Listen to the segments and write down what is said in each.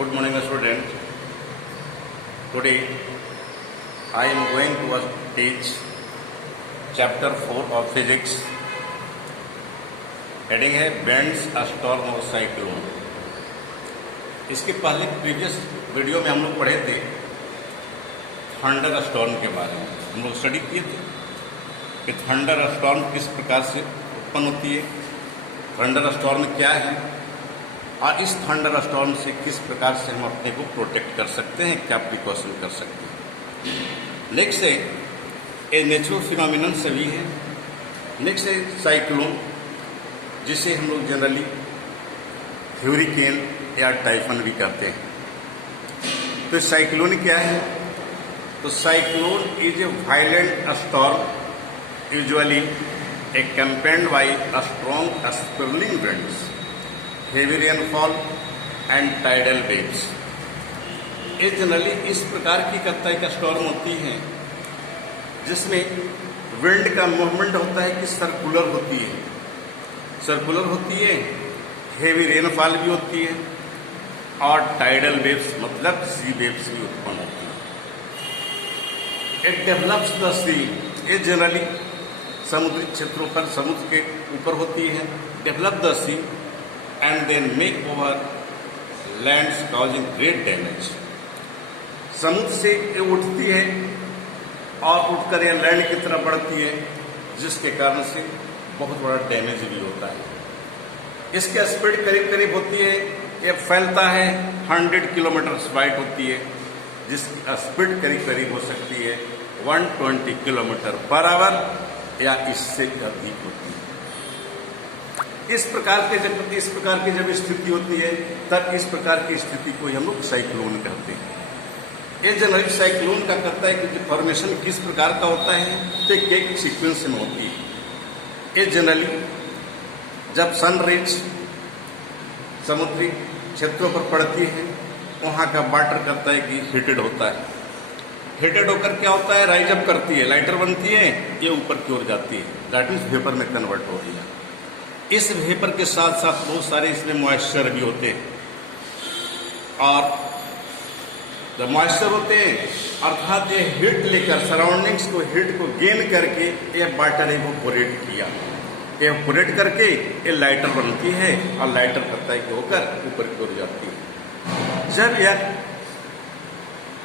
Good morning, students. Today, I am going to teach chapter 4 of physics. Heading है bands, storm और cyclone. इसके पहले previous video में हम लोग पढ़े थे थंडर स्टॉर्म के बारे में. हम लोग स्टडी किए थे कि थंडर स्टॉर्म किस प्रकार से उत्पन्न होती है, थंडर स्टॉर्म क्या है और इस थंडर स्टॉर्म से किस प्रकार से हम अपने को प्रोटेक्ट कर सकते हैं, क्या प्रिकॉशन कर सकते हैं. नेक्स्ट है ए नेचुरल फिनोमिनन सभी है. नेक्स्ट है साइक्लोन, जिसे हम लोग जनरली ह्यूरिकेन या टाइफन भी कहते हैं. तो साइक्लोन क्या है? तो cyclone is a violent storm usually accompanied by a strong swirling winds, heavy rainfall and tidal waves. ये जनरली इस प्रकार की कत्ताई का स्टॉर्म होती है जिसमें विंड का मूवमेंट होता है कि सर्कुलर होती है, हेवी रेनफॉल भी होती है और टाइडल वेव्स मतलब सी वेव्स भी उत्पन्न होती है. इट डेवलप्स द सी. ये जनरली समुद्री क्षेत्रों पर, समुद्र के ऊपर होती है. Develop the sea and then make over lands causing great damage. समुद्र से ये उठती है और उठकर यह लैंड की तरफ बढ़ती है, जिसके कारण से बहुत बड़ा डैमेज भी होता है. इसकी स्पीड करीब करीब होती है, ये फैलता है 100 किलोमीटर वाइड होती है, जिसकी स्पीड करीब करीब हो सकती है 120 किलोमीटर पर आवर या इससे अधिक होती है. इस प्रकार की जब स्थिति होती है तब इस प्रकार की स्थिति को हम लोग साइक्लोन कहते हैं. ये जनरली साइक्लोन का कहता है कि फॉर्मेशन किस प्रकार का होता है, तो एक सीक्वेंस में होती है. ये जनरली जब सन रेज समुद्री क्षेत्रों पर पड़ती है, वहाँ का वाटर करता है कि हीटेड होता है. हीटेड होकर क्या होता है, राइज अप करती है, लाइटर बनती है, ये ऊपर की ओर जाती है, दैट मीन्स वेपर में कन्वर्ट हो रही है. इस वेपर के साथ साथ बहुत सारे इसमें मॉइस्चर भी होते हैं और जब मॉइस्चर होते हैं अर्थात ये हीट लेकर सराउंडिंग्स को, हीट को गेन करके ये वाटर इवेपोरेट किया, इवेपोरेट करके ये लाइटर बनती है और लाइटर करता है कि होकर ऊपर की ओर जाती है. जब यह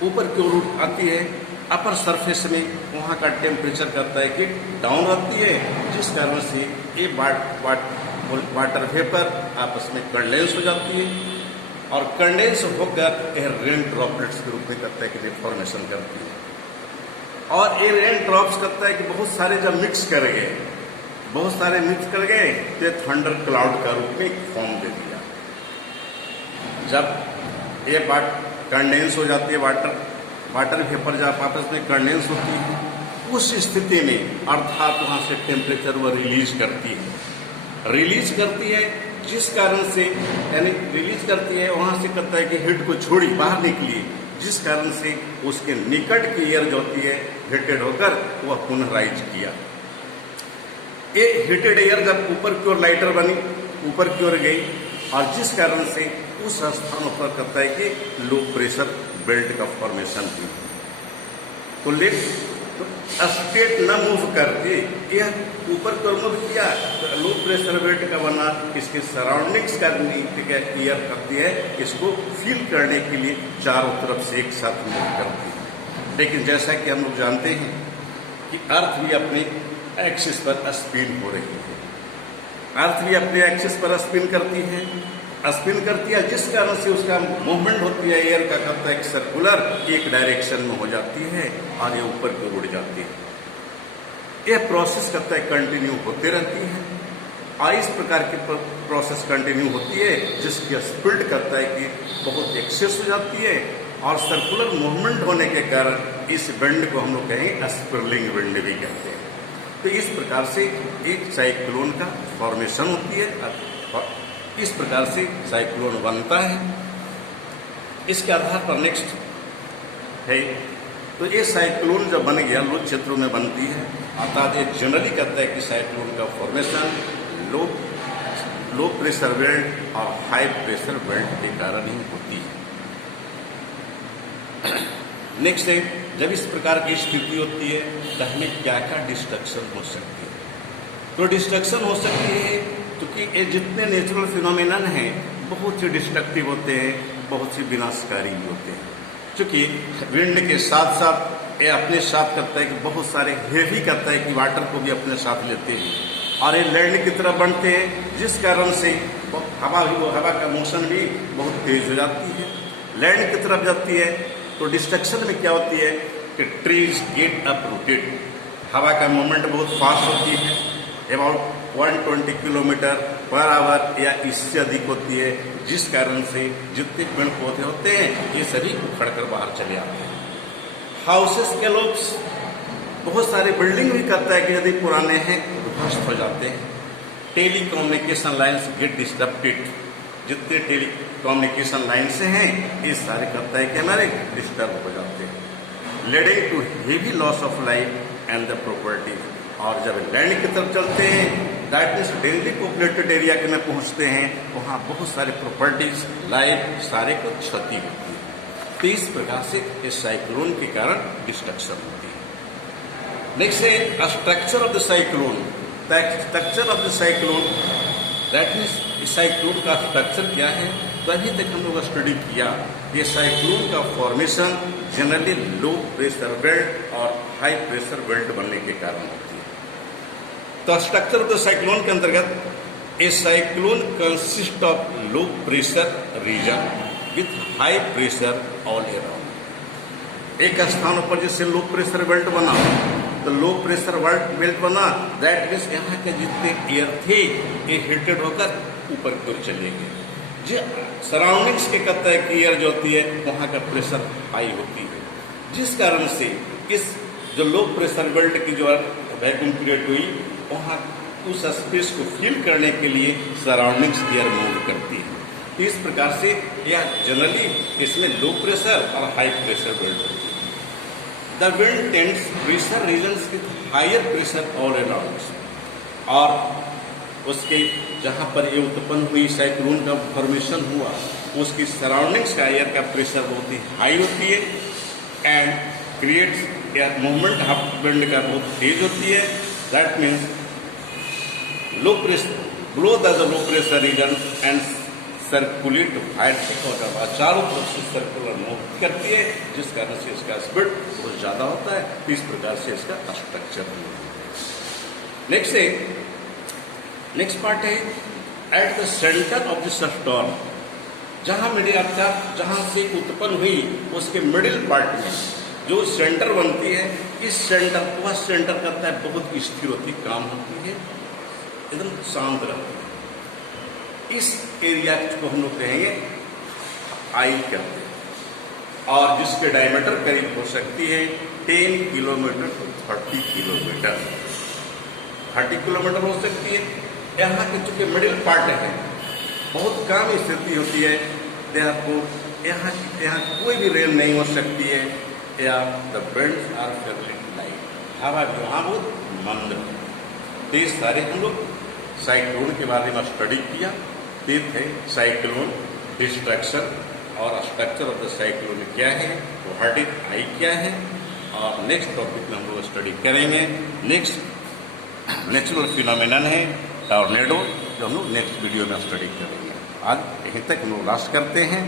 ऊपर की ओर आती है अपर सरफेस में, वहाँ का टेम्परेचर करता है कि डाउन आती है, जिस कारण से ये वाटर वेपर आपस में कंडेंस हो जाती है और कंडेंस होकर यह रेन ड्रॉपलेट्स के रूप में करता है कि फॉर्मेशन करती है. और ये रेन ड्रॉप्स करता है कि बहुत सारे जब मिक्स कर गए तो थंडर क्लाउड का रूप में फॉर्म दे दिया. जब ये कंडेंस हो जाती है, वाटर वेपर जब आपस में कंडेंस होती है, उस स्थिति में अर्थात वहाँ से टेम्परेचर वो रिलीज करती है, जिस कारण से यानी रिलीज करती है, वहाँ से करता है कि हीट को छोड़ी बाहर निकली, जिस कारण से उसके निकट की एयर जो होती है हीटेड होकर वह पुनः राइज किया. ये हीटेड एयर जब ऊपर की ओर लाइटर बनी, ऊपर की ओर गई और जिस कारण से उस स्थान पर करता है कि लो प्रेशर बेल्ट का फॉर्मेशन हुई. तो स्टेट न मूव करके यह ऊपर की ओर मूव किया तो लो प्रेशर बेल्ट का बना, इसके सराउंडिंग्स का क्लियर करती है, इसको फील करने के लिए चारों तरफ से एक साथ मूव करती है. लेकिन जैसा कि हम लोग जानते हैं कि अर्थ भी अपने एक्सिस पर स्पिन हो रही है, अर्थ भी अपने एक्सिस पर स्पिन करती है, जिस कारण से उसका मूवमेंट होती है एयर का करता है कि सर्कुलर एक डायरेक्शन में हो जाती है और ये ऊपर की ओर उड़ जाती है. यह प्रोसेस करता है कंटिन्यू होते रहती है और इस प्रकार की प्रोसेस कंटिन्यू होती है, जिसकी स्पीड करता है कि बहुत एक्सेस हो जाती है और सर्कुलर मूवमेंट होने के कारण इस विंड को हम लोग कहें स्विर्लिंग विंड भी कहते हैं. तो इस प्रकार से एक साइक्लोन का फॉर्मेशन होती है, इस प्रकार से साइक्लोन बनता है. इसके आधार पर नेक्स्ट है, तो ये साइक्लोन जब बन गया लो क्षेत्रों में बनती है, अर्थात ये जनरली कहता है कि साइक्लोन का फॉर्मेशन लो प्रेशर बेल्ट और हाई प्रेशर बेल्ट के कारण ही होती है. नेक्स्ट है, जब इस प्रकार की स्थिति होती है तो हमें क्या क्या डिस्ट्रक्शन हो सकती है। तो डिस्ट्रक्शन हो सकती है क्योंकि ये जितने नेचुरल फिनोमेनन हैं बहुत से डिस्ट्रक्टिव होते हैं, बहुत से विनाशकारी भी होते हैं। क्योंकि विंड के साथ साथ ये अपने साथ करता है कि बहुत सारे हेवी करता है कि वाटर को भी अपने साथ लेते हैं और ये लैंड की तरफ बढ़ते हैं, जिस कारण से हवा का मोशन भी बहुत तेज हो जाती है, लैंड की तरफ जाती है। तो डिस्ट्रक्शन में क्या होती है कि ट्रीज गेट अपरूटेड, हवा का मूवमेंट बहुत फास्ट होती है, अबाउट 120 किलोमीटर पर आवर या इससे अधिक होती है, जिस कारण से जितने पेड़ पौधे होते हैं ये सभी उखड़कर बाहर चले आते हैं। हाउसेस के लोग बहुत सारे बिल्डिंग भी करता है कि यदि पुराने हैं तो ध्वस्त हो जाते हैं। टेलीकम्युनिकेशन लाइन्स गेट डिस्टर्बेड, जितने टेलीकम्युनिकेशन लाइन से हैं ये सारे करता है कि हमारे डिस्टर्ब हो जाते हैं, leading to heavy loss of life and the property. और जब लैंड की तरफ चलते हैं that means densely populated area के में पहुंचते हैं, वहाँ बहुत सारे प्रॉपर्टीज लाइफ सारे को क्षति होती है। तो इस प्रकार से इस साइक्लोन के कारण डिस्ट्रक्शन होती है। नेक्स्ट है structure of the cyclone. Structure of the cyclone that means इस साइक्लोन का स्ट्रक्चर क्या है। तो अभी तक हम लोग स्टडी किया ये साइक्लोन का फॉर्मेशन जनरली लो प्रेशर बेल्ट और हाई प्रेशर बेल्ट बनने के कारण होती है। तो स्ट्रक्चर ऑफ द साइक्लोन के अंतर्गत a cyclone consist of low pressure region with high pressure all around. एक स्थान पर जैसे लो प्रेशर बेल्ट बना तो लो प्रेशर बेल्ट बना दैट मीन्स यहाँ के जितने एयर थे ये हीटेड होकर ऊपर की ओर चले गए। जो सराउंडिंग्स के कहता है कि एयर जो होती है वहाँ का प्रेशर हाई होती है, जिस कारण से इस जो लो प्रेशर बेल्ट की जो वैक्यूम क्रिएट हुई वहाँ उस स्पेस को फिल करने के लिए सराउंडिंग्स एयर मूव करती है। तो इस प्रकार से यह जनरली इसमें लो प्रेशर और हाई प्रेशर बेल्ट होती है। The wind tends pressure regions with higher pressure all around, और उसके जहाँ पर ये उत्पन्न हुई साइक्लोन का फॉर्मेशन हुआ उसकी सराउंडिंग्स का एयर का प्रेशर बहुत ही हाई होती है and creates air movement of wind का बहुत तेज होती है। That means low pressure blow the low pressure region and circulate vortex और चारों तरफ से सर्कुलर मूव करती है, जिस कारण से इसका स्पीड बहुत ज़्यादा होता है। इस प्रकार से इसका स्ट्रक्चर है। नेक्स्ट पार्ट है at the centre of the storm. जहाँ जहाँ से उत्पन्न हुई उसके मिडिल पार्ट में जो सेंटर बनती है, इस सेंटर वह सेंटर करता है बहुत स्थिर होती, काम होती है, एकदम शांत रहती है। इस एरिया को हम लोग कहेंगे आई कहते हैं, और जिसके डायमीटर करीब हो सकती है 10 किलोमीटर टू 30 किलोमीटर, 30 किलोमीटर हो सकती है। यहाँ के चूंकि मिडिल पार्ट है बहुत कम स्थिति होती है, यहाँ कोई भी रेल नहीं हो सकती है, या the winds are fairly light, हवा भी वहाँ बहुत मंद है। तो ये सारे हम लोग साइक्लोन के बारे में स्टडी किया। ये थे साइक्लोन, डिस्ट्रक्शन और स्ट्रक्चर ऑफ द साइक्लोन क्या है, व्हाट इज आई क्या है, और नेक्स्ट टॉपिक में हम लोग स्टडी करेंगे। नेक्स्ट नेचुरल फिनोमेनन है टॉर्नेडो, जो हम लोग नेक्स्ट वीडियो में स्टडी करेंगे। आज यहीं तक हम लोग लास्ट करते हैं।